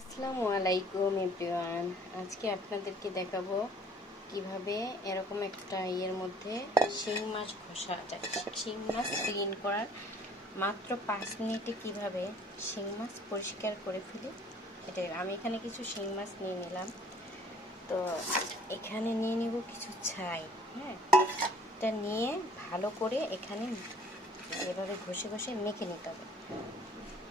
আসসালামু আলাইকুম এভরিওয়ান। আজকে আপনাদেরকে দেখাবো কীভাবে এরকম একটা ইয়ের মধ্যে শিং মাছ ঘষা যায়। শিং মাছ ক্লিন করার মাত্র পাঁচ মিনিটে কীভাবে শিং মাছ পরিষ্কার করে ফেলি, এটাই। আমি এখানে কিছু শিং মাছ নিয়ে নিলাম। তো এখানে নিয়ে নিব কিছু ছাই হ্যাঁ? এটা নিয়ে ভালো করে এখানে এভাবে ঘষে ঘষে মেখে নিতে হবে।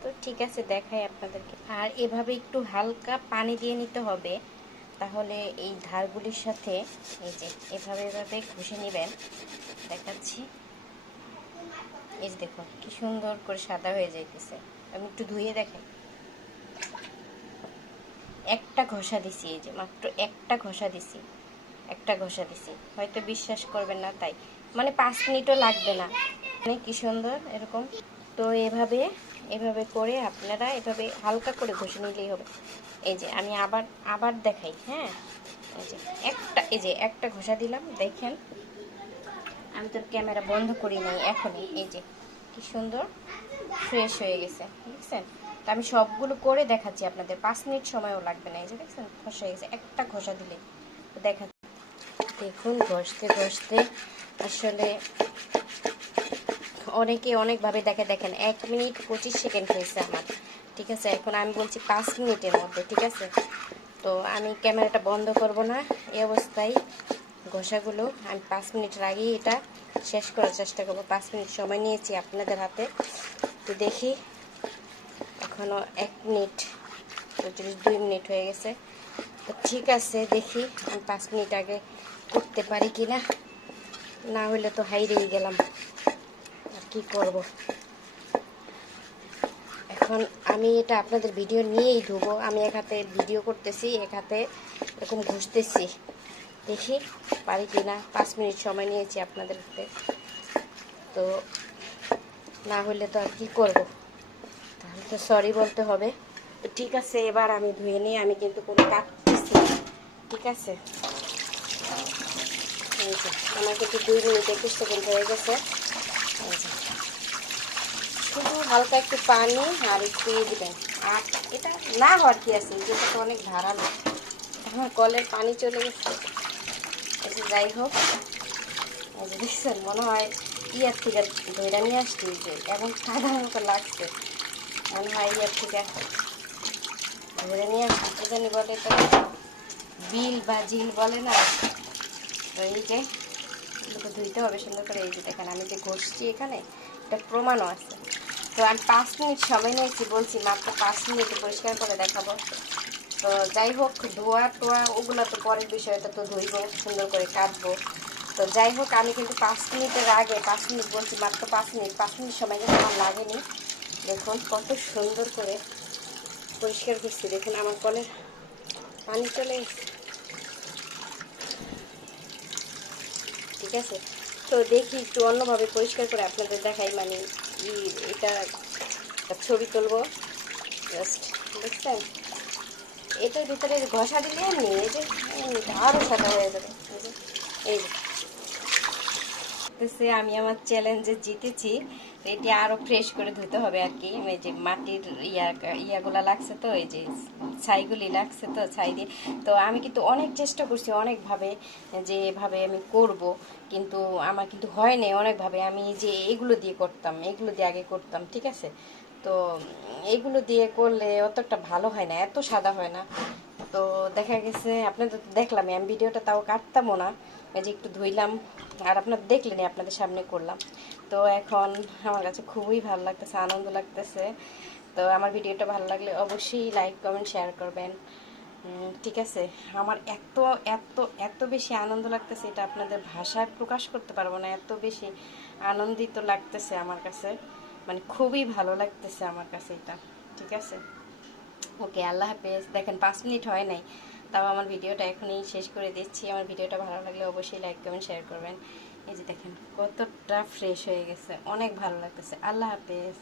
তো ঠিক আছে, দেখাই আপনাদেরকে। আর এভাবে একটু হালকা পানি দিয়ে নিতে হবে, তাহলে এই ধারগুলির সাথে এই যে এভাবে এভাবে ঘষে নেবেন। দেখাচ্ছি। এই যে দেখুন, কি সুন্দর করে সাদা হয়ে যাইতেছে। আমি একটু ধুয়ে দেখাই। একটা ঘষা দিছি, এই যে মাত্র একটা ঘষা দিছি। একটা ঘষা দিছি। হয়তো বিশ্বাস করবেন না, তাই। মানে পাঁচ মিনিটও লাগবে না। মানে কি সুন্দর, এরকম। তো এভাবে এভাবে করে আপনারা এভাবে হালকা করে ঘষে নিলেই হবে। এই যে আমি আবার আবার দেখাই হ্যাঁ? এই যে একটা, এই যে একটা ঘষা দিলাম, দেখেন। আমি তোর ক্যামেরা বন্ধ করি নাই এখনই। এই যে কি সুন্দর ফ্রেশ হয়ে গেছে, দেখছেন? তো আমি সবগুলো করে দেখাচ্ছি আপনাদের। পাঁচ মিনিট সময়ও লাগবে না, এই যে দেখছেন? ঘষা হয়ে গেছে। একটা ঘষা দিলে তো দেখা দেখুন, ঘষতে ঘষতে আসলে অনেকে অনেকভাবে দেখে দেখেন, এক মিনিট পঁচিশ সেকেন্ড হয়েছে আমার, ঠিক আছে? এখন আমি বলছি পাঁচ মিনিটের মধ্যে, ঠিক আছে? তো আমি ক্যামেরাটা বন্ধ করব না, এই অবস্থায় ঘষাগুলো, আমি পাঁচ মিনিটের আগেই এটা শেষ করার চেষ্টা করব। পাঁচ মিনিট সময় নিয়েছি আপনাদের হাতে। তো দেখি এখনও এক মিনিট পঁয়ত্রিশ, দুই মিনিট হয়ে গেছে। তো ঠিক আছে, দেখি আমি পাঁচ মিনিট আগে করতে পারি কি না না হলে তো হাইরেই গেলাম। কি করব? এখন আমি এটা আপনাদের ভিডিও নিয়েই ধুবো। আমি এক হাতে ভিডিও করতেছি, এক হাতে এরকম ঘষতেছি। দেখি পারি কি না পাঁচ মিনিট সময় নিয়েছি আপনাদের হাতে। তো না হলে তো আর কি করব? তাহলে তো সরি বলতে হবে। তো ঠিক আছে, এবার আমি ধুয়ে নিয়ে আমি কিন্তু কোনো কাটতেছি ঠিক আছে? আমার কিন্তু দুই মিনিট একুশ সেকেন্ড হয়ে গেছে। শুধু হালকা একটু পানি আর একটু ইয়ে দিবেন। আর এটা না হওয়ার কি আছে? যেটা তো অনেক ধারালো। আমার কলের পানি চলে গেছে। এই যাই হোক। দেখছেন, মনে হয় ইয়ার থেকে ধৈরা নিয়ে আসছি যে, এমন কাদার মতো লাগছে। মনে হয় ইয়ার থেকে ধরে নিয়ে আসছি জানি বলে তো বিল বা ঝিল বলে না? তো এই এগুলোকে ধুইতে হবে, সুন্দর করে এই যে দেখেন আমি যে ঘষছি এখানে, এটা প্রমাণও আছে। তো আমি পাঁচ মিনিট সময় নিয়েছি, বলছি মাত্র পাঁচ মিনিট পরিষ্কার করে দেখাবো। তো যাই হোক, ধোয়া টোয়া ওগুলো তো পরের বিষয় এটা তো ধুইব, সুন্দর করে কাটবো। তো যাই হোক, আমি কিন্তু পাঁচ মিনিটের আগে, পাঁচ মিনিট বলছি মাত্র পাঁচ মিনিট পাঁচ মিনিট সময় কিন্তু আমার লাগেনি। দেখুন কত সুন্দর করে পরিষ্কার করছি, দেখুন আমার কলের পানি চলে ঠিক আছে? তো দেখি একটু অন্যভাবে পরিষ্কার করে আপনাদের দেখাই মানে এটা ছবি তুলব। জাস্ট দেখছেন এটার ভিতরে ঘষা দিলে এমনি, এই যে আরও সাদা হয়ে যাবে। এই যে। দেখতেছে আমি আমার চ্যালেঞ্জে জিতেছি, এটি আরও ফ্রেশ করে ধুতে হবে আর কি। এই যে মাটির ইয়া, ইয়াগুলা লাগছে তো, এই যে ছাইগুলি লাগছে তো, ছাই দিয়ে। তো আমি কিন্তু অনেক চেষ্টা করছি অনেকভাবে যে এভাবে আমি করব, কিন্তু আমার কিন্তু হয়নি অনেকভাবে। আমি যে এগুলো দিয়ে করতাম, এগুলো দিয়ে আগে করতাম, ঠিক আছে? তো এগুলো দিয়ে করলে অতটা ভালো হয় না, এত সাদা হয় না। দেখা গেছে আপনাদের দেখলাম, আমি ভিডিওটা তাও কাটতামও না। এই যে একটু ধুইলাম, আর আপনার দেখলেনি আপনাদের সামনে করলাম। তো এখন আমার কাছে খুবই ভালো লাগতেছে, আনন্দ লাগতেছে। তো আমার ভিডিওটা ভালো লাগলে অবশ্যই লাইক, কমেন্ট, শেয়ার করবেন। ঠিক আছে? আমার এত এত এত বেশি আনন্দ লাগতেছে, এটা আপনাদের ভাষায় প্রকাশ করতে পারব না। এত বেশি আনন্দিত লাগতেছে আমার কাছে। মানে খুবই ভালো লাগতেছে আমার কাছে এটা। ঠিক আছে? ওকে, আল্লাহ হাফেজ। দেখেন, পাঁচ মিনিট হয় নাই। তাও আমার ভিডিওটা এখনই শেষ করে দিচ্ছি। আমার ভিডিওটা ভালো লাগলে অবশ্যই লাইক কমেন্ট শেয়ার করবেন। এই যে দেখেন, কতটা ফ্রেশ হয়ে গেছে। অনেক ভালো লাগতেছে। আল্লাহ হাফেজ।